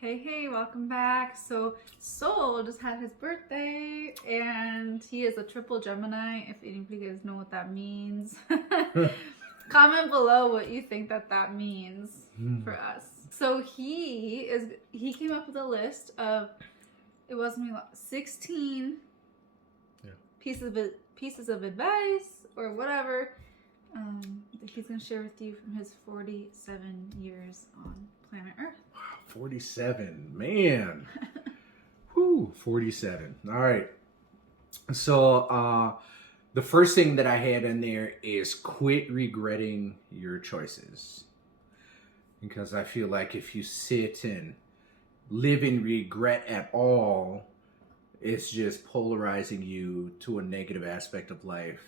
Hey, welcome back. So Soul just had his birthday and he is a triple Gemini, if any of you guys know what that means. Comment below what you think that means for us. So he came up with a list of, it wasn't me, 16 pieces of advice or whatever that he's going to share with you from his 47 years on planet Earth. 47, man. Whew, 47. All right. So the first thing that I had in there is quit regretting your choices. Because I feel like if you sit and live in regret at all, it's just polarizing you to a negative aspect of life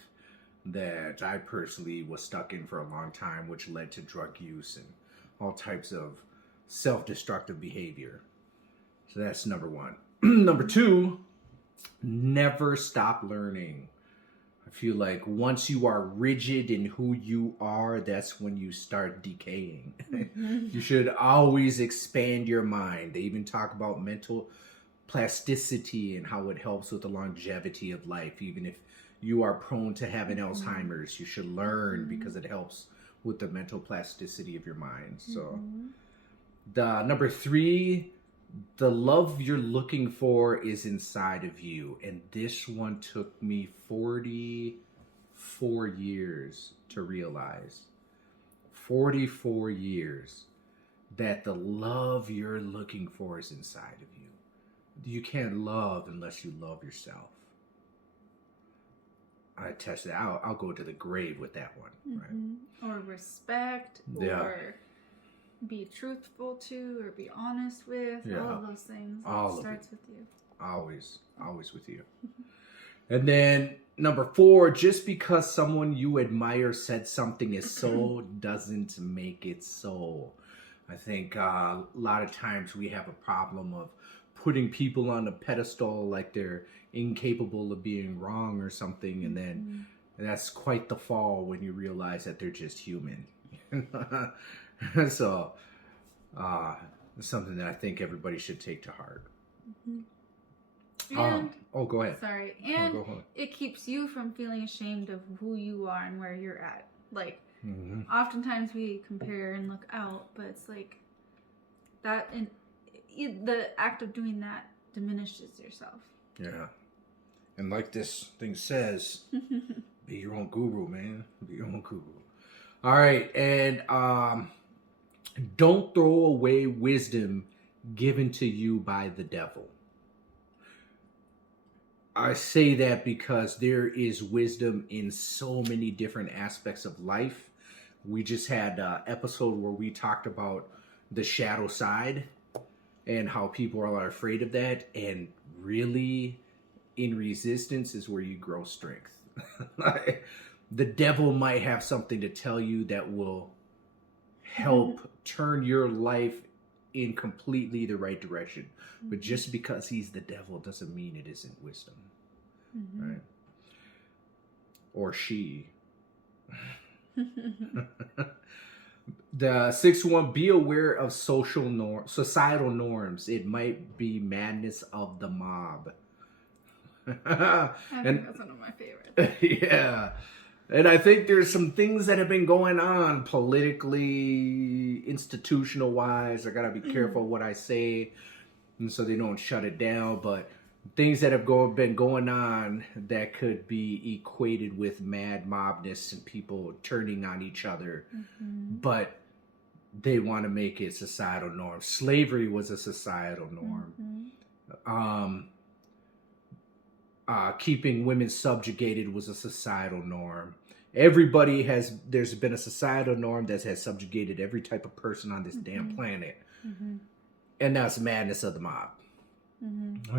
that I personally was stuck in for a long time, which led to drug use and all types of self-destructive behavior. So that's number one. Number two, never stop learning. I feel like once you are rigid in who you are, that's when you start decaying. You should always expand your mind. They even talk about mental plasticity and how it helps with the longevity of life. Even if you are prone to having Alzheimer's, you should learn because it helps with the mental plasticity of your mind. So the number three, the love you're looking for is inside of you. And this one took me 44 years to realize. 44 years that the love you're looking for is inside of you. You can't love unless you love yourself. I test it out. I'll go to the grave with that one. Right? Or respect, or be truthful to, or be honest with, all of those things. All it starts with you. Always with you. And then number four, just because someone you admire said something is so doesn't make it so. I think a lot of times we have a problem of putting people on a pedestal like they're incapable of being wrong or something, and then that's quite the fall when you realize that they're just human. So it's something that I think everybody should take to heart. And go ahead. Sorry. And it keeps you from feeling ashamed of who you are and where you're at. Like, oftentimes we compare and look out, but it's like that, and the act of doing that diminishes yourself. Yeah. And like this thing says, be your own guru, man. Be your own guru. All right. And don't throw away wisdom given to you by the devil. I say that because there is wisdom in so many different aspects of life. We just had an episode where we talked about the shadow side and how people are afraid of that. And really, in resistance is where you grow strength. The devil might have something to tell you that will help turn your life in completely the right direction. But just because he's the devil doesn't mean it isn't wisdom. Right? Or she. The sixth one, be aware of societal norms. It might be madness of the mob. I think that's one of my favorites. Yeah. And I think there's some things that have been going on politically, institutional wise. I gotta be careful what I say, and so they don't shut it down. But things that have been going on that could be equated with mad mobness and people turning on each other, but they want to make it societal norm. Slavery was a societal norm. Keeping women subjugated was a societal norm. There's been a societal norm that has subjugated every type of person on this damn planet. And that's madness of the mob.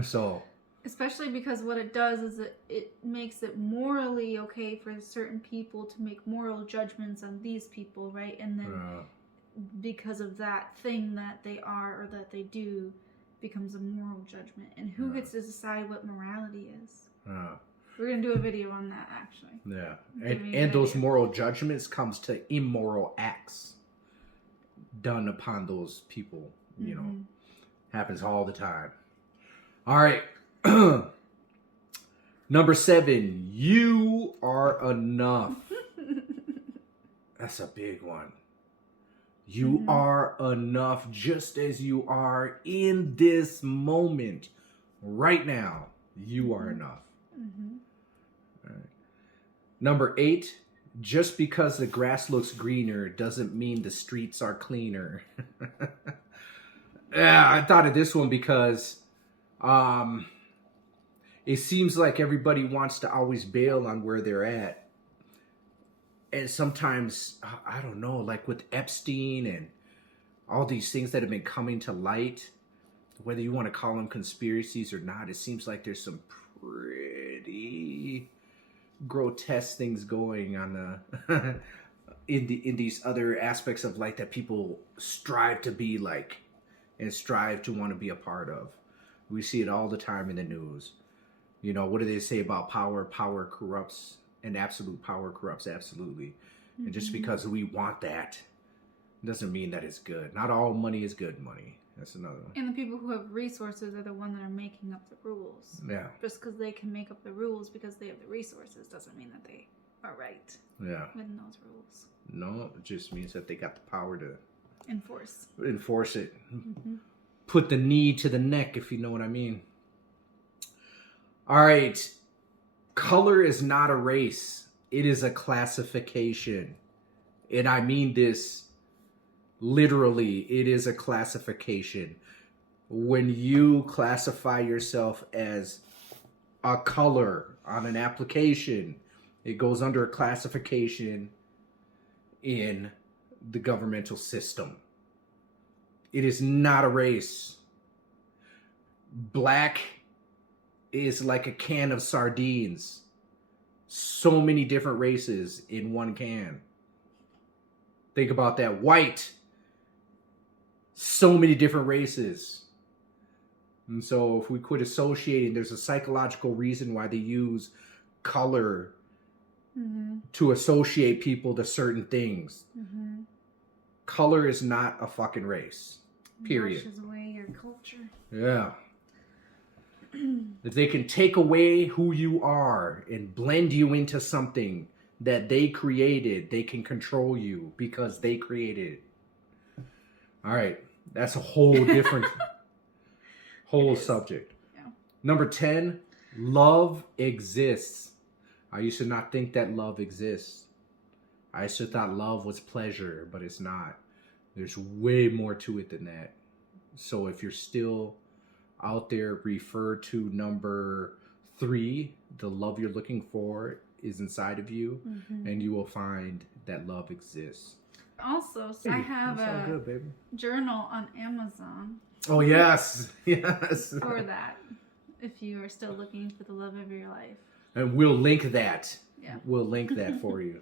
So, especially because what it does is it makes it morally okay for certain people to make moral judgments on these people, right? And then because of that thing that they are or that they do becomes a moral judgment. And who gets to decide what morality is? We're going to do a video on that, actually. Yeah. And those moral judgments comes to immoral acts done upon those people, you know. Happens all the time. All right. Number 7, you are enough. That's a big one. You are enough just as you are in this moment. Right now, you are enough. All right. Number 8, just because the grass looks greener doesn't mean the streets are cleaner. Yeah, I thought of this one because it seems like everybody wants to always bail on where they're at. And sometimes, I don't know, like with Epstein and all these things that have been coming to light, whether you want to call them conspiracies or not, it seems like there's some pretty grotesque things going on in these other aspects of life that people strive to be like and strive to want to be a part of. We see it all the time in the news. You know, what do they say about power? Power corrupts, and absolute power corrupts absolutely. And just because we want that doesn't mean that it's good. Not all money is good money. That's another one. And the people who have resources are the ones that are making up the rules. Yeah. Just because they can make up the rules because they have the resources doesn't mean that they are right. Yeah. Within those rules. No, it just means that they got the power to enforce it. Put the knee to the neck, if you know what I mean. All right. Color is not a race. It is a classification. And I mean this literally. It is a classification. When you classify yourself as a color on an application, it goes under a classification in the governmental system. It is not a race. Black is like a can of sardines. So many different races in one can. Think about that. White. So many different races. And so if we quit associating, there's a psychological reason why they use color to associate people to certain things. Color is not a fucking race. Period. Washes away your culture. Yeah. If they can take away who you are and blend you into something that they created, they can control you because they created it. All right. That's a whole different whole subject. Yeah. Number 10, love exists. I used to not think that love exists. I used to thought love was pleasure, but it's not. There's way more to it than that. So if you're still out there, refer to number 3. The love you're looking for is inside of you, and you will find that love exists. Also, Hey, I have a good, baby. journal on Amazon. Oh, yes. Yes. For that, if you are still looking for the love of your life. And we'll link that. Yeah. We'll link that for you.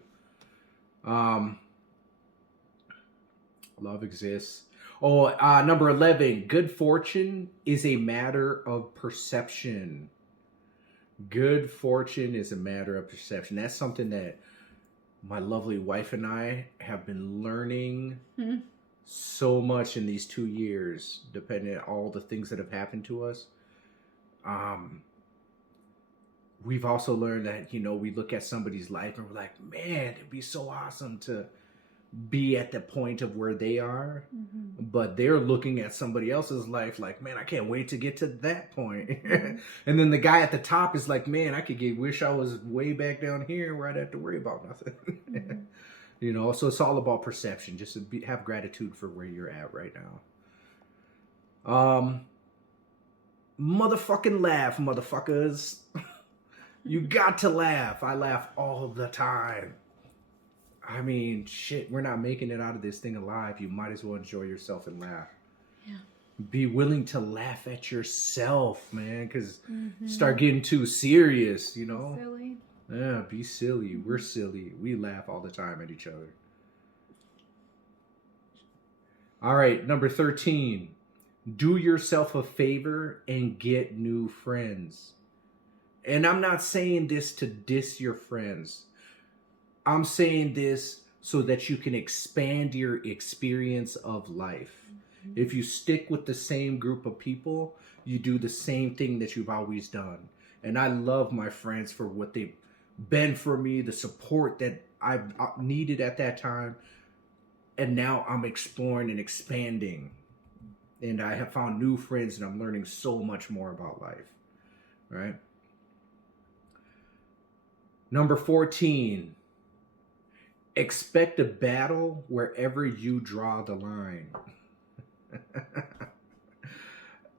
Love exists. Oh, number 11. Good fortune is a matter of perception. Good fortune is a matter of perception. That's something that my lovely wife and I have been learning so much in these 2 years, depending on all the things that have happened to us. We've also learned that, you know, we look at somebody's life and we're like, man, it'd be so awesome to be at the point of where they are. But they're looking at somebody else's life like, man, I can't wait to get to that point. And then the guy at the top is like, man, wish I was way back down here where I'd have to worry about nothing. You know, so it's all about perception. Just to have gratitude for where you're at right now. Motherfucking laugh, motherfuckers. You got to laugh. I laugh all the time. I mean, shit, we're not making it out of this thing alive. You might as well enjoy yourself and laugh. Yeah. Be willing to laugh at yourself, man, because start getting too serious, you know? Silly. Yeah, be silly. We're silly. We laugh all the time at each other. All right, number 13. Do yourself a favor and get new friends. And I'm not saying this to diss your friends. I'm saying this so that you can expand your experience of life. If you stick with the same group of people, you do the same thing that you've always done. And I love my friends for what they've been for me, the support that I've needed at that time. And now I'm exploring and expanding. And I have found new friends and I'm learning so much more about life. Right? Number 14. Expect a battle wherever you draw the line.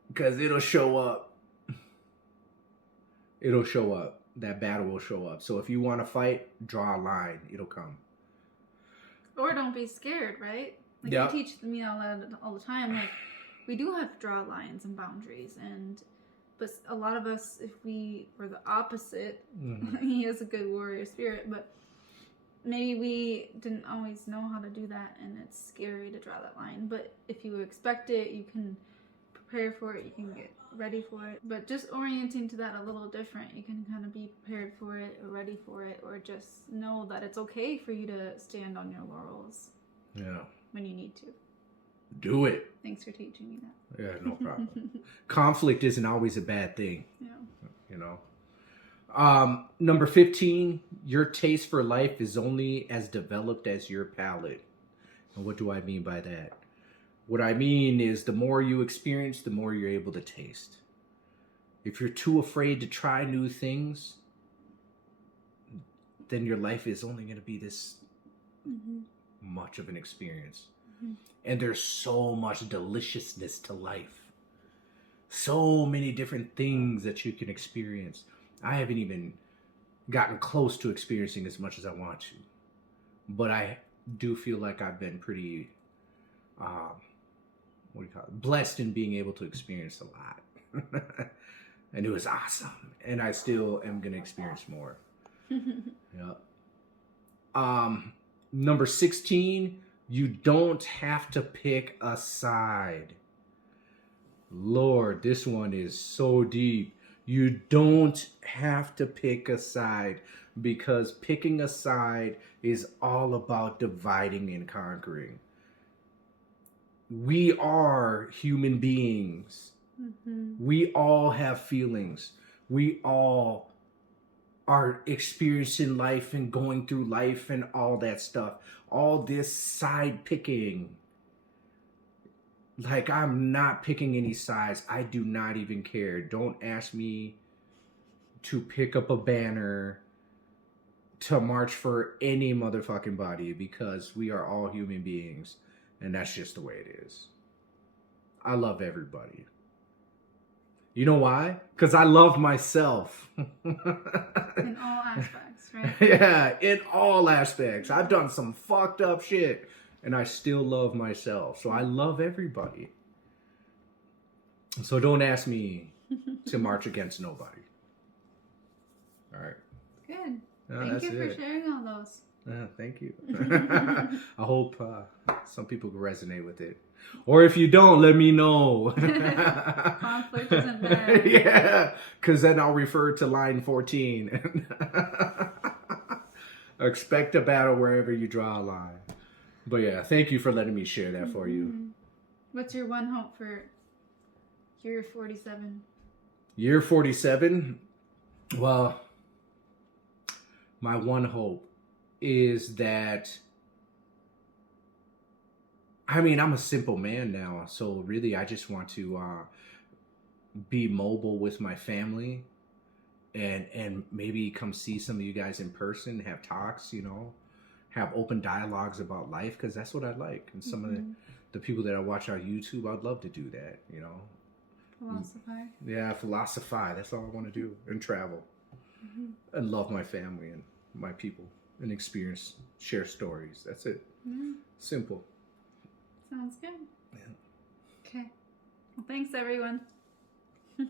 Because it'll show up. It'll show up. That battle will show up. So if you want to fight, draw a line. It'll come. Or don't be scared, right? Like Yep. you teach me all the time. Like we do have to draw lines and boundaries, but a lot of us, if we were the opposite, he has a good warrior spirit, but maybe we didn't always know how to do that, and it's scary to draw that line. But if you expect it, you can prepare for it, you can get ready for it. But just orienting to that a little different, you can kind of be prepared for it or ready for it, or just know that it's okay for you to stand on your laurels. Yeah. When you need to. Do it. Thanks for teaching me that. Yeah, no problem. Conflict isn't always a bad thing. Yeah. You know. Number 15, your taste for life is only as developed as your palate. And what do I mean by that? What I mean is the more you experience, the more you're able to taste. If you're too afraid to try new things, then your life is only going to be this much of an experience. And there's so much deliciousness to life. So many different things that you can experience. I haven't even gotten close to experiencing as much as I want to. But I do feel like I've been pretty, blessed in being able to experience a lot. And it was awesome. And I still am going to experience more. Yeah. Number 16, you don't have to pick a side. Lord, this one is so deep. You don't have to pick a side, because picking a side is all about dividing and conquering. We are human beings. We all have feelings. We all are experiencing life and going through life and all that stuff. All this side picking. Like, I'm not picking any sides. I do not even care. Don't ask me to pick up a banner to march for any motherfucking body, because we are all human beings. And that's just the way it is. I love everybody. You know why? Because I love myself. In all aspects, right? Yeah, in all aspects. I've done some fucked up shit, and I still love myself. So I love everybody. So don't ask me to march against nobody. All right. Good. Thank you for sharing all those. Thank you. I hope some people can resonate with it. Or if you don't, let me know. Conflict isn't bad. Yeah, because then I'll refer to line 14. Expect a battle wherever you draw a line. But yeah, thank you for letting me share that for you. What's your one hope for year 47? Year 47? Well, my one hope is that, I mean, I'm a simple man now, so really I just want to be mobile with my family and maybe come see some of you guys in person, have talks, you know, have open dialogues about life, because that's what I like. And some of the people that I watch on YouTube, I'd love to do that, you know. Philosophize. Yeah, philosophize. That's all I want to do. And travel. And love my family and my people. And experience, share stories. That's it. Simple. Sounds good. Yeah. Okay. Well, thanks, everyone.